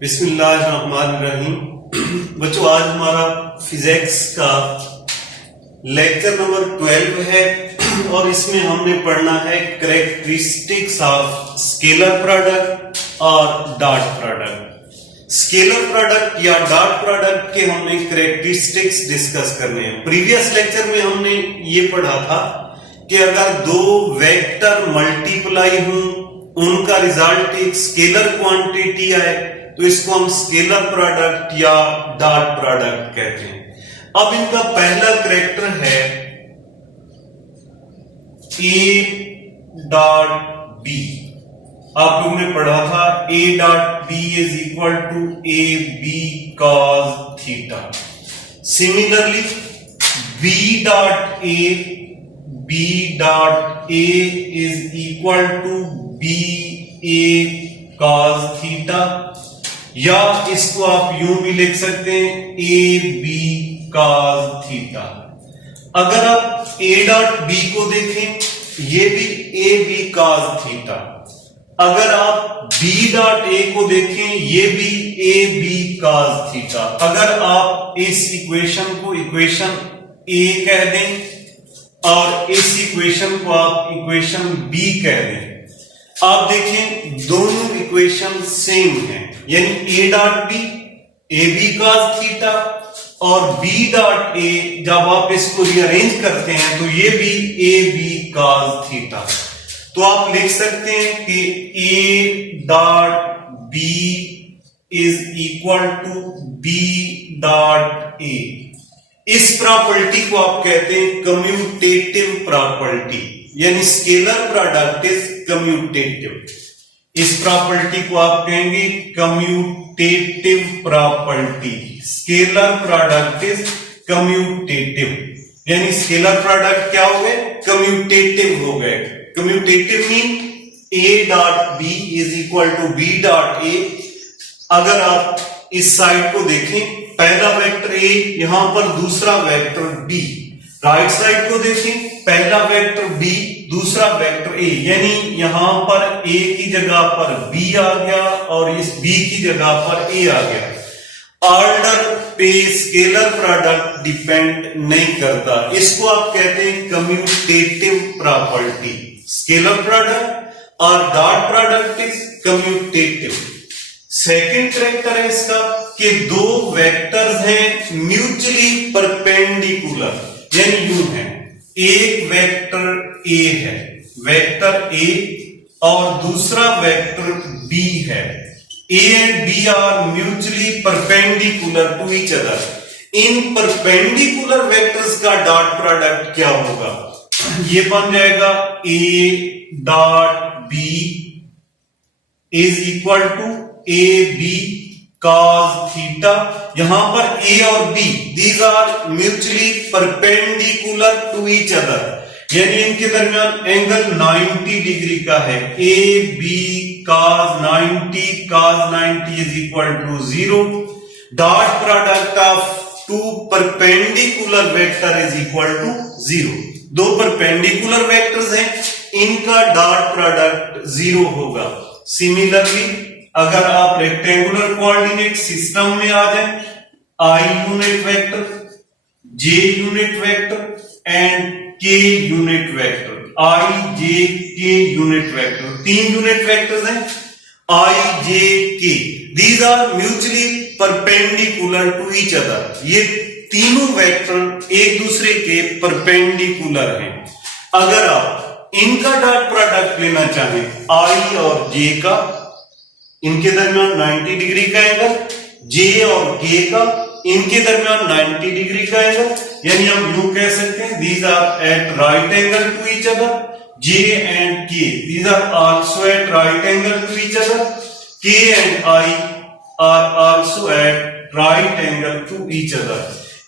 बिस्मिल्लाहिर्रहमानिर्रहीम। बच्चों, आज हमारा फिजिक्स का लेक्चर नंबर 12 है और इसमें हमने पढ़ना है कैरेक्टरिस्टिक्स ऑफ स्केलर प्रोडक्ट और डॉट प्रोडक्ट। स्केलर प्रोडक्ट या डॉट प्रोडक्ट के हमने कैरेक्टरिस्टिक्स डिस्कस करने हैं। प्रीवियस लेक्चर में हमने ये पढ़ा था कि अगर दो वेक्टर मल्टीप्लाई हों, उनका रिजल्ट एक स्केलर क्वांटिटी आए तो इसको हम स्केलर प्रोडक्ट या डॉट प्रोडक्ट कहते हैं। अब इनका पहला कैरेक्टर है ए डॉट बी। आप लोगों ने पढ़ा था A dot B is equal to A B cos theta. Similarly B dot A is equal to B A cos theta, या इसको आप यूं भी लिख सकते हैं ए बी कॉस थीटा। अगर आप ए डॉट बी को देखें, ये भी ए बी कॉस थीटा। अगर आप बी डॉट ए को देखें, ये भी ए बी कॉस थीटा। अगर आप इस इक्वेशन को इक्वेशन ए कह दें और इस इक्वेशन को आप इक्वेशन बी कह दें, आप देखें दोनों इक्वेशन सेम है, यानी A dot B A B cos theta और बी डॉट ए जब आप इसको रीअरेंज करते हैं तो ये भी ए बी कॉस थीटा। तो आप लिख सकते हैं कि A dot B is equal to B dot A. इस प्रॉपर्टी को आप कहते हैं कम्यूटेटिव प्रॉपर्टी, यानी स्केलर प्रोडक्ट इज कम्यूटेटिव। इस प्रॉपर्टी को आप कहेंगे commutative property. Scalar product is commutative, यानी स्केलर प्रोडक्ट क्या हो गए? कम्यूटेटिव हो गए। Commutative mean A dot B is equal to B dot A. अगर आप इस साइड को देखें, पहला वेक्टर ए, यहां पर दूसरा वेक्टर बी। राइट साइड को देखें, पहला वेक्टर बी, दूसरा वेक्टर ए, यानी यहां पर ए की जगह पर बी आ गया और इस बी की जगह पर ए आ गया। ऑर्डर पे स्केलर प्रोडक्ट डिपेंड नहीं करता। इसको आप कहते हैं कम्यूटेटिव प्रॉपर्टी। स्केलर प्रोडक्ट और dot product is commutative. Second character है इसका कि दो वेक्टर्स हैं म्यूचुअली परपेंडिकुलर, यानी यूं है, एक वेक्टर ए है, वेक्टर ए, और दूसरा वेक्टर बी है। A and B are mutually perpendicular to each other. इन परपेंडिकुलर वेक्टर्स का डॉट प्रोडक्ट क्या होगा? ये बन जाएगा A dot B is equal to A B cos theta. यहां पर ए और B these are mutually perpendicular to each other, यानी इनके दरमियान एंगल 90 डिग्री का है। A B cos 90 is equal to 0। Dot product of two perpendicular vector is equal to 0। दो perpendicular vectors हैं, इनका डॉट प्रोडक्ट 0 होगा। सिमिलरली अगर आप रेक्टेंगुलर कोऑर्डिनेट सिस्टम में आ जाएं, I unit vector, J unit vector and K unit vector, I J K unit vector, तीन यूनिट वेक्टर्स हैं, I J K. These are mutually perpendicular to each other. ये तीनों vector एक दूसरे के परपेंडिकुलर हैं। अगर आप इनका डॉट प्रोडक्ट लेना चाहें, आई और जे का, इनके दरमियान 90 डिग्री का एंगल, जे और के का, इनके दरमियान 90 डिग्री का एंगल, यानी हम यूं कह सकते हैं these are at right angle to each other. J and K these are also at right angle to each other. K and I are also at right angle to each other.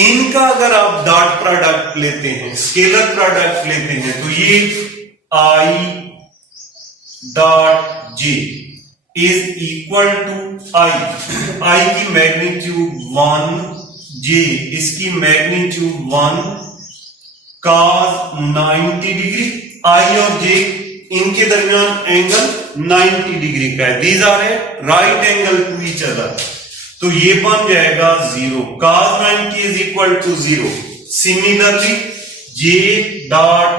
इनका अगर आप dot product लेते हैं, scalar product लेते हैं, तो ये I dot J is equal to I की मैग्नीट्यूड 1, जे इसकी मैग्नीट्यूड 1 cos 90 डिग्री। आई और जे इनके दरमियान एंगल 90 डिग्री का है, these are a right angle to each other, तो ये बन जाएगा 0, cos 90 is equal to 0। Similarly j dot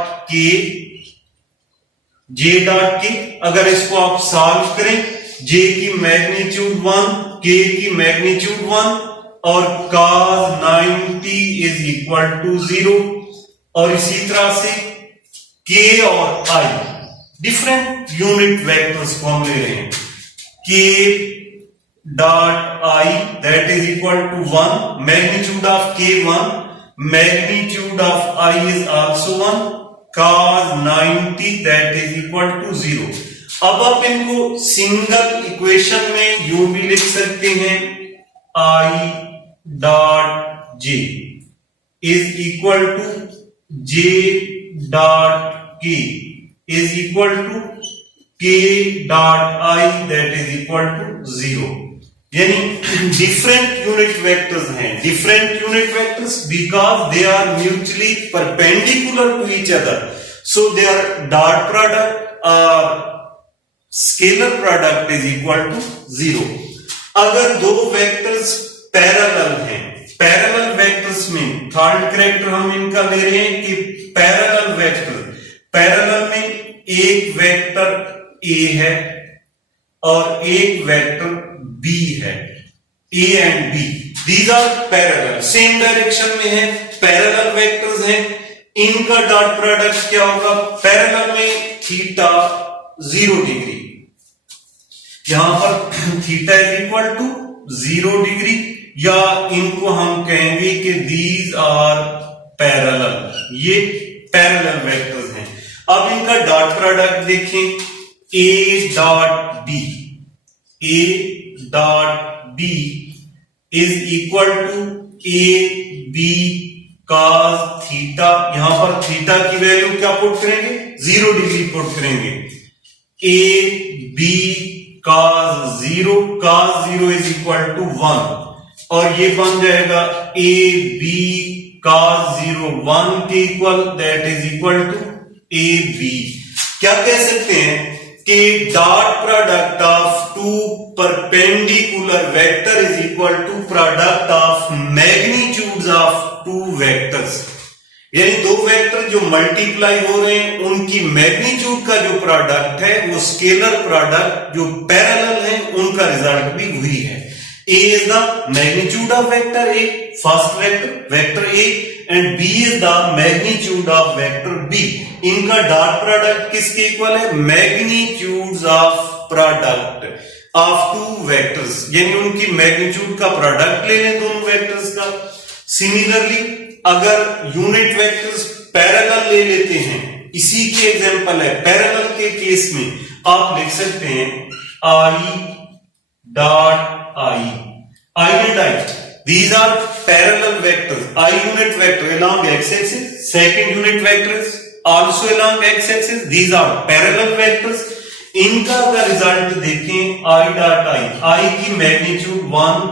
K अगर इसको आप सॉल्व करें, j की मैग्नीट्यूड 1, k की मैग्नीट्यूड 1 और cos 90 इज इक्वल टू 0, और इसी तरह से k और i डिफरेंट यूनिट वेक्टर्स को हम ले रहे हैं, k dot i that is equal to 1, magnitude of k 1, magnitude of i is also 1, cos 90 that is equal to 0। अब आप इनको सिंगल इक्वेशन में यूं भी लिख सकते हैं, i dot j is equal to j dot k is equal to k dot i that is equal to 0। यानी डिफरेंट यूनिट वेक्टर्स हैं, different unit vectors because they are mutually perpendicular to each other, so their dot product और scalar product is equal to 0। अगर दो vectors parallel हैं, parallel vectors में third character हम इनका ले रहे हैं कि पैरेलल वेक्टर, पैरेलल में एक वेक्टर a है और एक वेक्टर b है, a and b, these are parallel, same direction में है, पैरेलल वेक्टर्स हैं, इनका डॉट प्रोडक्ट क्या होगा, पैरेलल में थीटा 0 डिग्री, यहां पर theta is equal to 0 degree, या इनको हम कहेंगे कि दीज आर पैरेलल, ये पैरेलल वेक्टर्स हैं। अब इनका डॉट प्रोडक्ट देखें, a dot b, a dot b is equal to a b cos theta, यहां पर थीटा की वैल्यू क्या पुट करेंगे, 0 डिग्री पुट करेंगे, a b cos 0 is equal to 1, और ये बन जाएगा a b cos 0 1 के equal, that is equal to a b। क्या कह सकते हैं कि dot product of two perpendicular vector is equal to product of magnitudes of two vectors, यानी दो वेक्टर जो मल्टीप्लाई हो रहे हैं उनकी मैग्नीट्यूड का जो प्रोडक्ट है वो स्केलर प्रोडक्ट जो पैरेलल है उनका रिजल्ट भी वही है। a is the magnitude of vector a, first vector a, and b is the magnitude of vector b। इनका डॉट प्रोडक्ट किसके इक्वल है, magnitudes of product of two vectors, यानी उनकी मैग्नीट्यूड का प्रोडक्ट ले लें दोनों वेक्टर्स का। सिमिलरली अगर यूनिट वेक्टर्स पैरेलल ले लेते हैं, इसी के एग्जांपल है, पैरेलल के केस में आप लिख सकते हैं i dot I and I, these are parallel vectors, I unit vector along x-axis, second unit vector is also along x-axis, these are parallel vectors। इनका अगर रिजल्ट देखें I डॉट I की मैग्नीट्यूड 1,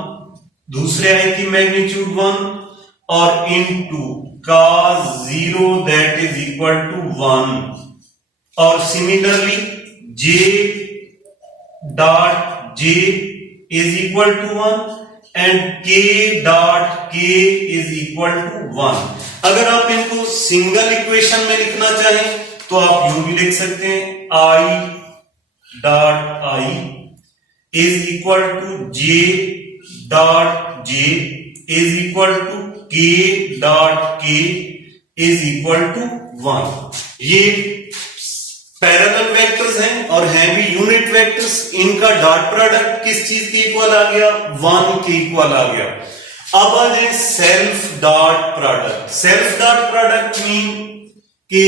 दूसरे I की magnitude 1 और into cos 0 that is equal to 1, और similarly j dot j is equal to 1 and k dot k is equal to 1। अगर आप इनको सिंगल इक्वेशन में लिखना चाहें तो आप यूं भी लिख सकते हैं, i dot i is equal to j dot j is equal to k dot k is equal to 1। ये पैरेलल वेक्टर्स हैं और हैं भी यूनिट वेक्टर्स, इनका डॉट प्रोडक्ट किस चीज के इक्वल आ गया, 1 के इक्वल आ गया। अब आ जाए self dot product. Self dot product mean कि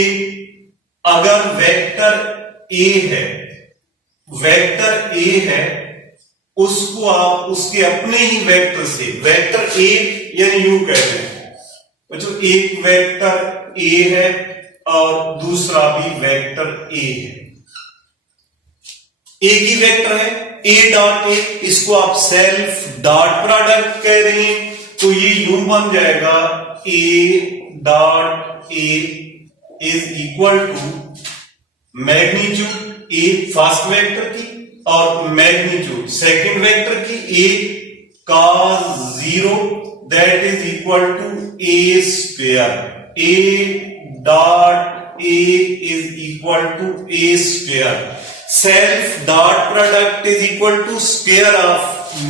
अगर वेक्टर ए है, वेक्टर ए है, उसको आप उसके अपने ही वेक्टर से, वेक्टर ए यानी यूं कहते हैं बच्चों, एक वेक्टर ए है और दूसरा भी वेक्टर ए है, एक ही वेक्टर है ए डॉट ए, इसको आप सेल्फ डॉट प्रोडक्ट कह रहे हैं, तो ये यूं बन जाएगा A dot A is equal to magnitude A first vector की और मैग्नीट्यूड सेकंड वेक्टर की ए cos 0 that is equal to a square. A dot a is equal to a square. Self dot product is equal to square of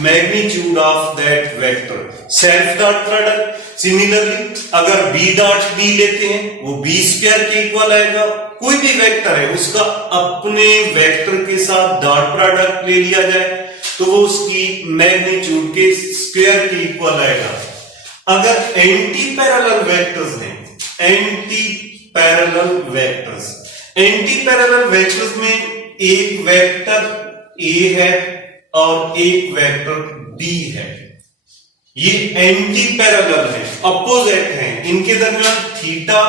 magnitude of that vector. Self dot product similarly अगर b dot b लेते हैं वो b square के equal आएगा. कोई भी vector है उसका अपने वेक्टर के साथ डॉट प्रोडक्ट ले लिया जाए तो वो उसकी मैग्नीट्यूड के स्क्वायर के इक्वल आएगा. अगर एंटी पैरेलल वेक्टर्स हैं, एंटी पैरेलल वेक्टर्स में एक वेक्टर A है और एक वेक्टर B है. ये एंटी पैरेलल है, अपोजिट है, इनके दरमियान थीटा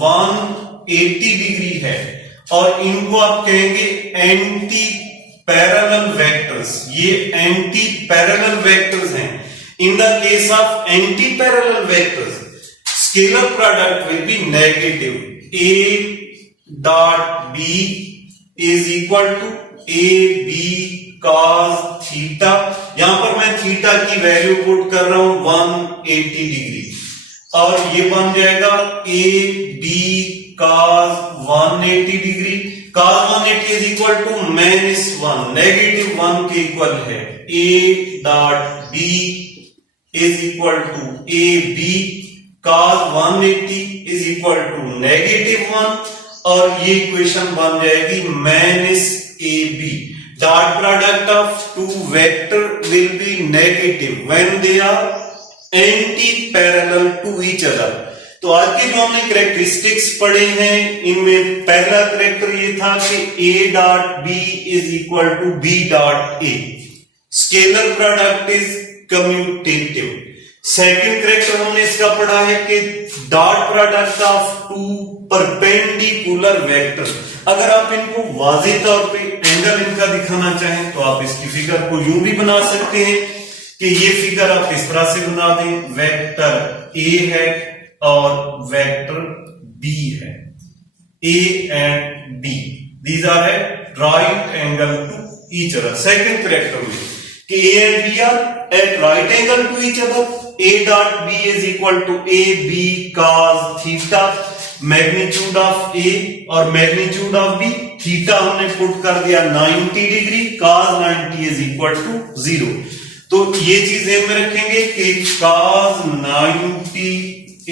180 डिग्री है और इनको आप कहेंगे एंटी पैरेलल वेक्टर्स. ये एंटी पैरेलल वेक्टर्स हैं. In the case of anti parallel vectors scalar product will be negative. a dot b is equal to a b cos theta. यहां पर मैं थीटा की वैल्यू पुट कर रहा हूं 180 degree और ये बन जाएगा a b cos 180 degree. cos 180 is equal to -1 negative 1 के इक्वल है. a dot b is equal to a b cos 180 is equal to -1 और ये इक्वेशन बन जाएगी -ab. Dot product of two vector will be negative when they are anti parallel to each other. तो आज के जो हमने कैरेक्टरिस्टिक्स पढ़े हैं इनमें पहला कैरेक्टर ये था कि a dot b is equal to b dot a. Scalar product is commutative. Second character हमने इसका पढ़ा है कि dot product of two perpendicular vector. अगर आप इनको वाज़ेह तौर पे एंगल इनका दिखाना चाहें तो आप इसकी फिगर को यूं भी बना सकते हैं कि ये फिगर आप इस तरह से बना दें. वेक्टर a है और वेक्टर b है. a and b these are at right angle to each other. Second character में कि a and b are at right angle to each other. a dot b is equal to a b cos theta. Magnitude of a और magnitude of b theta हमने put कर दिया 90 degree. cos 90 is equal to 0. तो ये चीज ध्यान में रखेंगे कि cos 90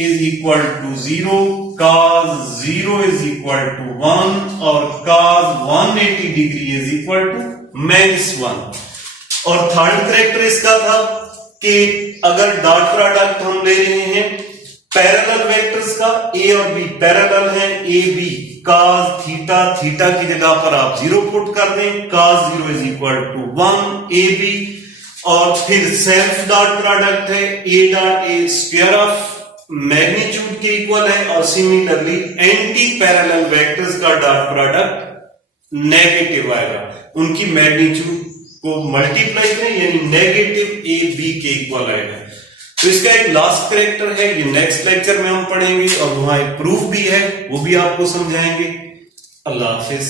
is equal to 0, cos 0 is equal to 1 और cos 180 degree is equal to -1. और थर्ड कैरेक्टर इसका था कि अगर डॉट प्रोडक्ट हम ले रहे हैं पैरेलल वेक्टर्स का, a और b पैरेलल हैं, a b cos theta, theta की जगह पर आप 0 पुट कर दें, cos 0 is equal to 1 a b. और फिर सेल्फ डॉट प्रोडक्ट है a डॉट a स्क्वायर ऑफ मैग्नीट्यूड के इक्वल है और सिमिलरली एंटी पैरेलल वेक्टर्स का डॉट प्रोडक्ट नेगेटिव आएगा. उनकी मैग्नीट्यूड को मल्टीप्लाई करें यानी नेगेटिव a b के इक्वल आएगा. तो इसका एक लास्ट कैरेक्टर है, ये नेक्स्ट लेक्चर में हम पढ़ेंगे और वहां एक प्रूफ भी है, वो भी आपको समझाएंगे. अल्लाह हाफिज.